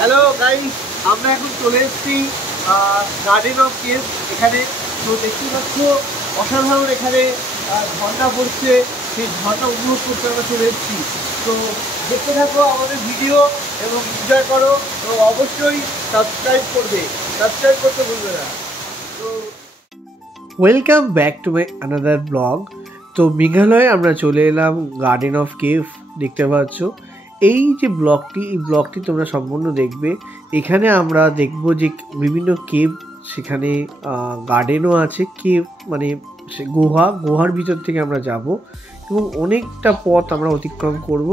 Hello guys, আমরা এখন চলে এসেছি গার্ডেন অফ কেভস এখানে। তো দেখতে পাচ্ছ অসাধারণ এখানে ঝর্ণা পড়ছে, সেই ঝর্ণা উপভোগ করতে আমরা চলে এসেছি। তো দেখতে থাকো আমাদের ভিডিও এবং এনজয় করো। তো অবশ্যই সাবস্ক্রাইব করতে ভুলবে না। তো welcome back to my another blog. তো মেঘালয়ে আমরা চলে এলাম গার্ডেন অফ কেভ। দেখতে পাচ্ছ এই যে ব্লগটি তোমরা সম্পূর্ণ দেখবে। এখানে আমরা দেখব যে বিভিন্ন কেভ, সেখানে গার্ডেনও আছে, কেভ মানে সে গুহার ভিতর থেকে আমরা যাব এবং অনেকটা পথ আমরা অতিক্রম করব।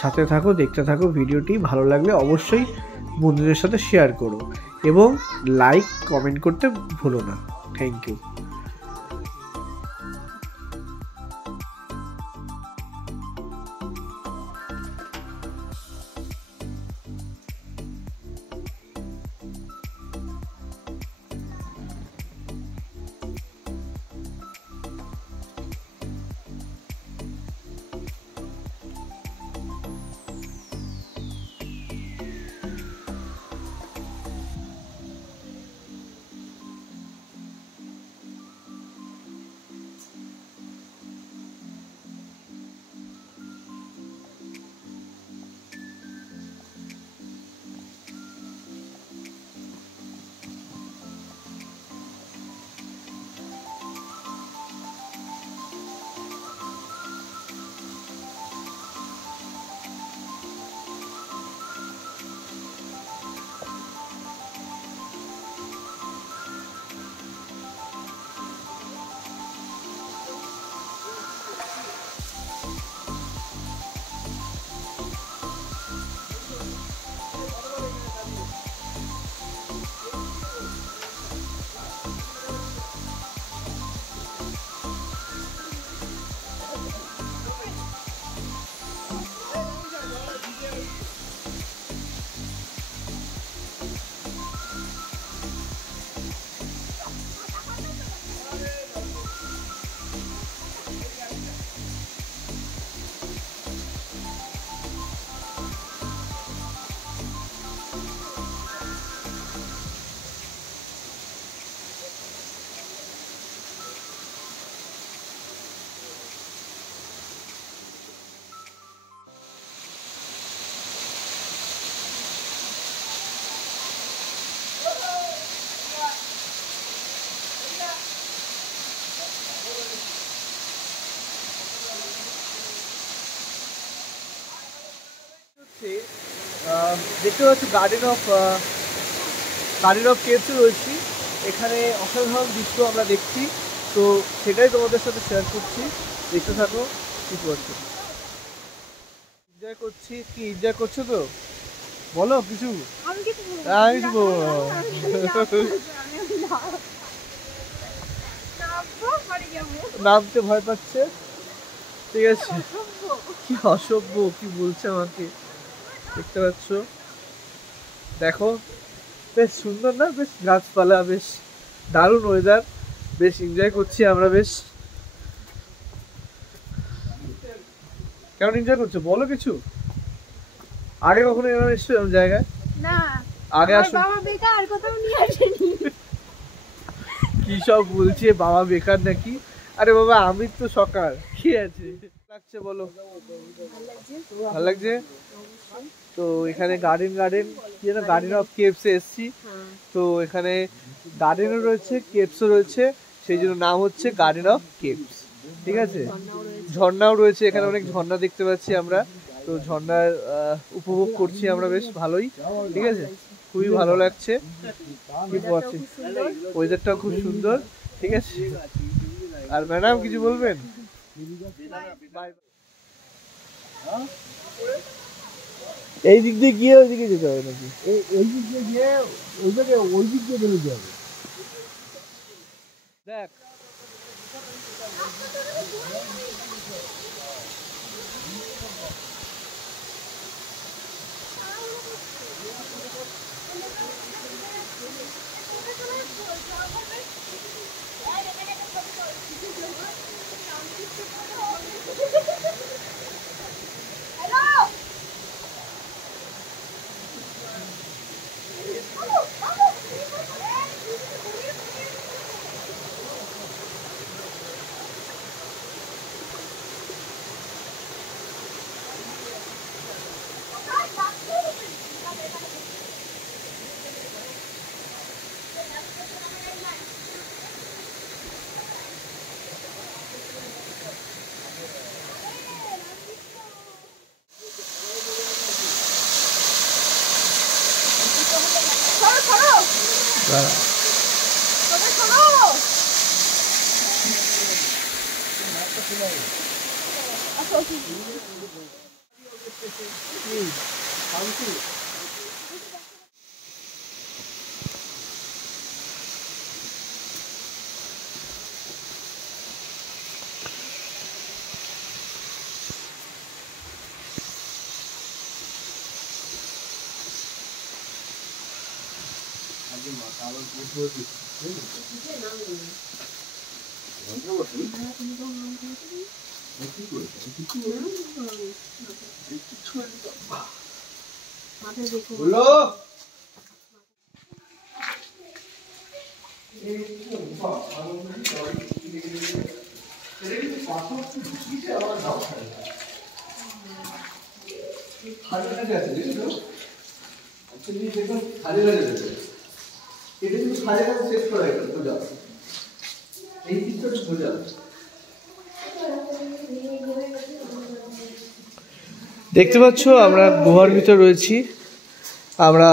সাথে থাকো, দেখতে থাকো। ভিডিওটি ভালো লাগলে অবশ্যই বন্ধুদের সাথে শেয়ার করো এবং লাইক কমেন্ট করতে ভুলো না। Thank you. দেখতে পাচ্ছ গার্ডেন অফ কেভসে রয়েছি। এখানে অসাধারণ দৃশ্য আমরা দেখছি, তো সেটাই তোমাদের সাথে শেয়ার করছি। দেখতে থাকো কি করছো। এনজয় করছি। কি এনজয় করছো? তো বলো কিছু। নামতে ভয় পাচ্ছে। ঠিক আছে, কি অসভ্য কি বলছে আমাকে। দেখতে পাচ্ছ, দেখো বেশ সুন্দর না? বেশ গাছপালা, বেশ দারুণ ওয়েদার, বেশ এনজয় করছি আমরা। বেশ কেমন এনজয় করছো বলো কিছু। আগে কখনো এরকম এসছো এরকম জায়গায়? না, আগে আসো। বাবা বেকার, কোথাও নিয়ে আসেনি। কি সব বলছে, বাবা বেকার নাকি? আরে বাবা আমি তো সকাল। কি আছে লাগছে বলো? ভালো লাগছে। তো এখানে গার্ডেন কি যেন গার্ডেন অফ কেভস এ এসছি। তো এখানে গার্ডেনও রয়েছে, কেভসও রয়েছে, সেই জন্য নাম হচ্ছে গার্ডেন অফ কেভস। ঠিক আছে, ঝর্ণাও রয়েছে এখানে, অনেক ঝর্ণা দেখতে পাচ্ছি আমরা। তো ঝর্ণার উপভোগ করছি আমরা বেশ ভালোই। ঠিক আছে, খুবই ভালো লাগছে। ওয়েদারটাও খুব সুন্দর। ঠিক আছে, আর ম্যাডাম কিছু বলবেন? এই দিক দিয়ে গিয়ে ওই দিকে যেতে হবে নাকি? এই দিক দিয়ে গিয়ে ওই দিক দিয়ে বেরোতে হবে। দেখ দেখতে পাচ্ছ আমরা গুহার ভিতরে রয়েছি, আমরা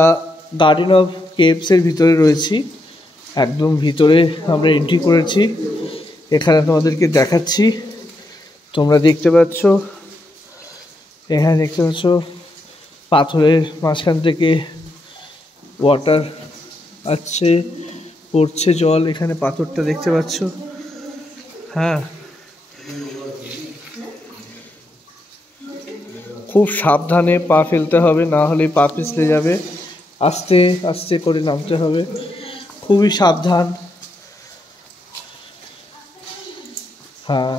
গার্ডেন অফ কেভসের ভিতরে রয়েছি, একদম ভিতরে আমরা এন্ট্রি করেছি। এখানে তোমাদেরকে দেখাচ্ছি, তোমরা দেখতে পাচ্ছ, এখানে দেখতে পাচ্ছ পাথরের মাঝখান থেকে ওয়াটার আসছে, পড়ছে জল, এখানে পাথরটা দেখতে পাচ্ছ। হ্যাঁ, খুব সাবধানে পা ফেলতে হবে, না হলে পা পিছলে যাবে। আস্তে আস্তে করে নামতে হবে, খুবই সাবধান। হ্যাঁ,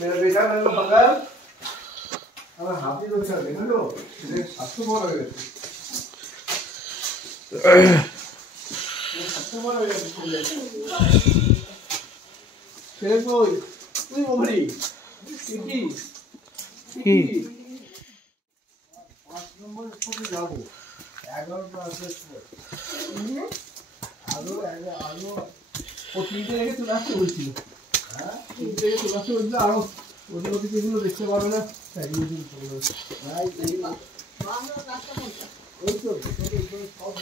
मेरा बेटा मेरे पकड़ আমার হাতি রয়েছে দেখো সেটা স্বাস্থ্য বড় হয়ে গেছে স্বাস্থ্য বড় হয়ে গেছে ছেলে কই তুই ওমরি কি কি 5 নম্বর স্কুলে যাব 11 ক্লাসে আলো ও তিনটে রেখে চলে আসতে বলছিল। হ্যাঁ, তিনটে রেখে চলে আসতে বলছিল, আরো ওদের ওদিকে এগুলো দেখতে পারবে না, তাই ওই তো সব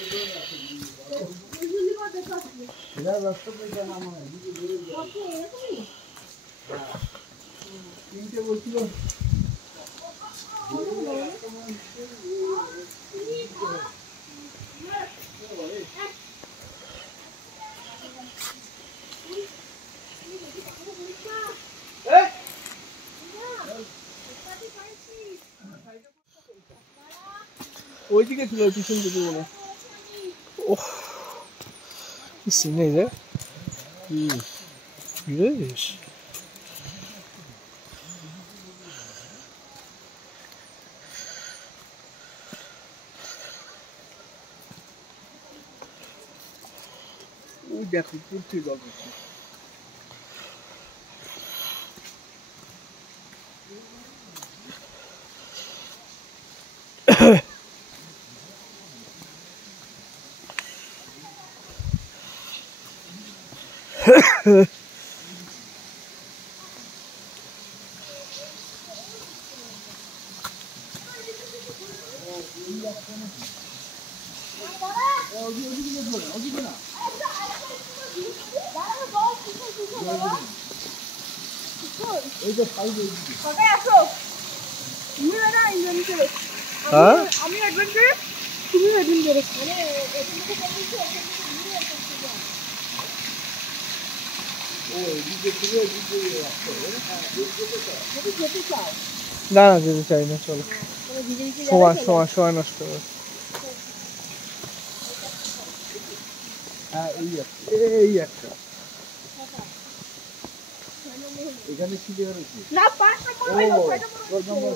তিনটে বলছিল। ওইদিকে ছিল পিছন দিকে বলে ওহ কি সিন এই যে বেশ ওই দেখো পুরো জল পড়ছে। তুমি ওদিন বেরেছ মানে এখান থেকে বলছি ওখান থেকে ঘুরে ওখান থেকে ও এদিকে ঘুরে এদিকে আসতে হবে যদি যেতে চাও না না যেতে চাই না চলো তুমি ভিজে ভিজে সময় যাবে সময় সময় নষ্ট হবে হ্যাঁ এই একটা এখানে কি দেওয়া রয়েছে না 5 নম্বর হয় না 6 নম্বর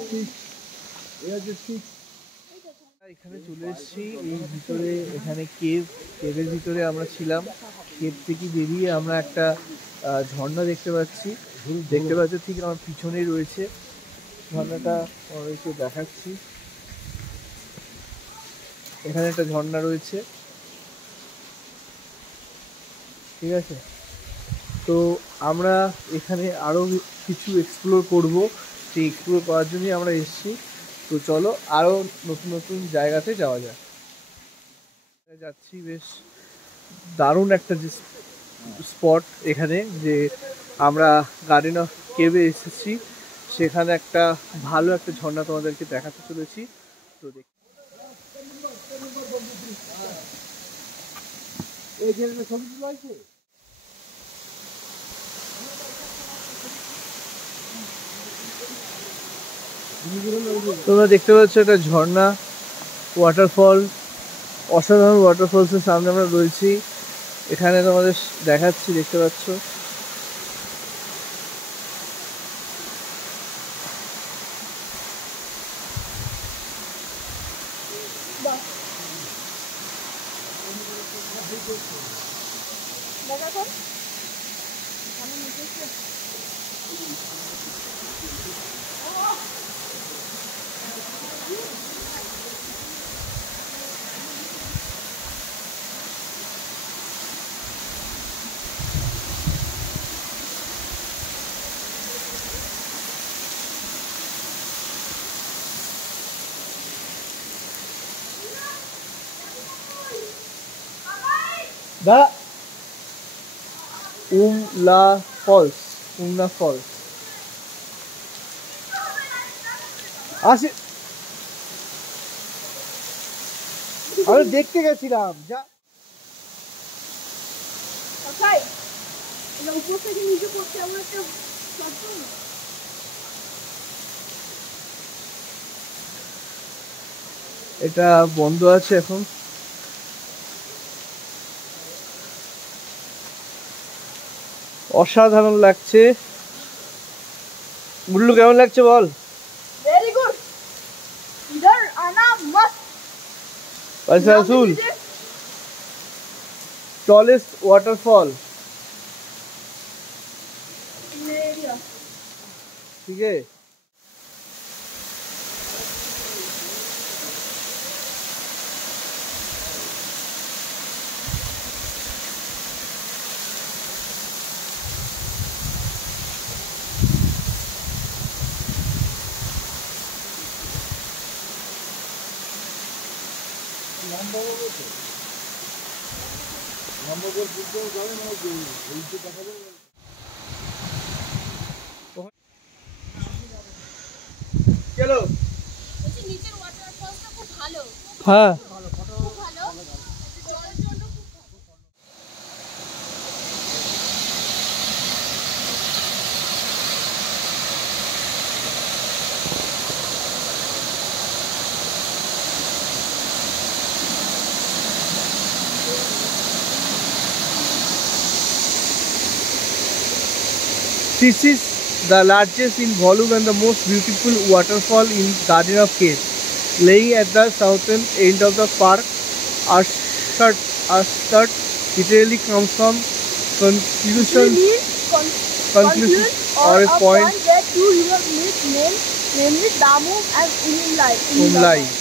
এখানে চলে এসেছি এই ভিতরে এখানে কেভের ভিতরে আমরা ছিলাম কেভ থেকে বেরিয়ে আমরা একটা ঝর্ণা দেখতে পাচ্ছি ঠিক আমার পিছনেই রয়েছে ঝর্ণাটা একটু দেখাচ্ছি এখানে একটা ঝর্ণা রয়েছে ঠিক আছে তো আমরা এখানে আরো কিছু এক্সপ্লোর করব সেই এক্সপ্লোর করার জন্যই আমরা এসেছি তো চলো আরো নতুন নতুন জায়গাতে যাওয়া যায় যাচ্ছি বেশ দারুণ একটা যে স্পট এখানে যে আমরা গার্ডেন অফ কেভে এসেছি সেখানে একটা ভালো একটা ঝর্ণা তোমাদেরকে দেখাতে চলেছি তো দেখি তোমরা দেখতে পাচ্ছ একটা ঝর্ণা ওয়াটারফল অসাধারণ ওয়াটারফলসের সামনে আমরা রয়েছি এখানে তোমাদের দেখাচ্ছি দেখতে পাচ্ছ The Umla Falls. আসে আমি দেখতে গেছিলাম যা ওকাই এটা উপর থেকে নিচে পড়ছে আমার একটা শব্দ এটা বন্ধ আছে এখন অসাধারণ লাগছে গুল্লু কেমন লাগছে বল वेरी गुड इधर आना मस्त पैसा असूल टॉलेस्ट वाटरफॉल ठीक है चलो বলছি নিচের ওয়াটারফলসটা খুব ভালো हाँ খুব ভালো জলের জন্য খুব ভালো This is the largest in volume and the most beautiful waterfall in Garden of Cave, laying at the southern end of the park. Ashtat literally comes from conclusion or a point where two rivers meet namely Damu and Umlai.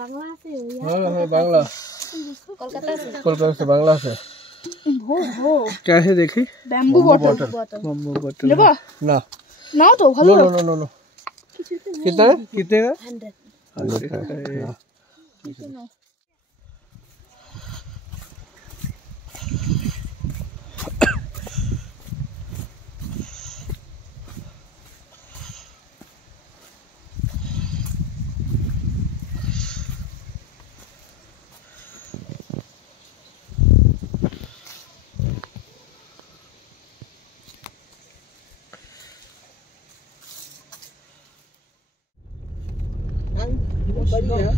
Bangla আছে হ্যাঁ বাংলা কলকাতা আছে কলকাতা से बांग्ला से ভো ভো क्या है देखी bamboo bottle bamboo bottle নেবা ना নাও তো ভালো नो नो नो नो कितना है कितने का 100 100 নাও बढ़िया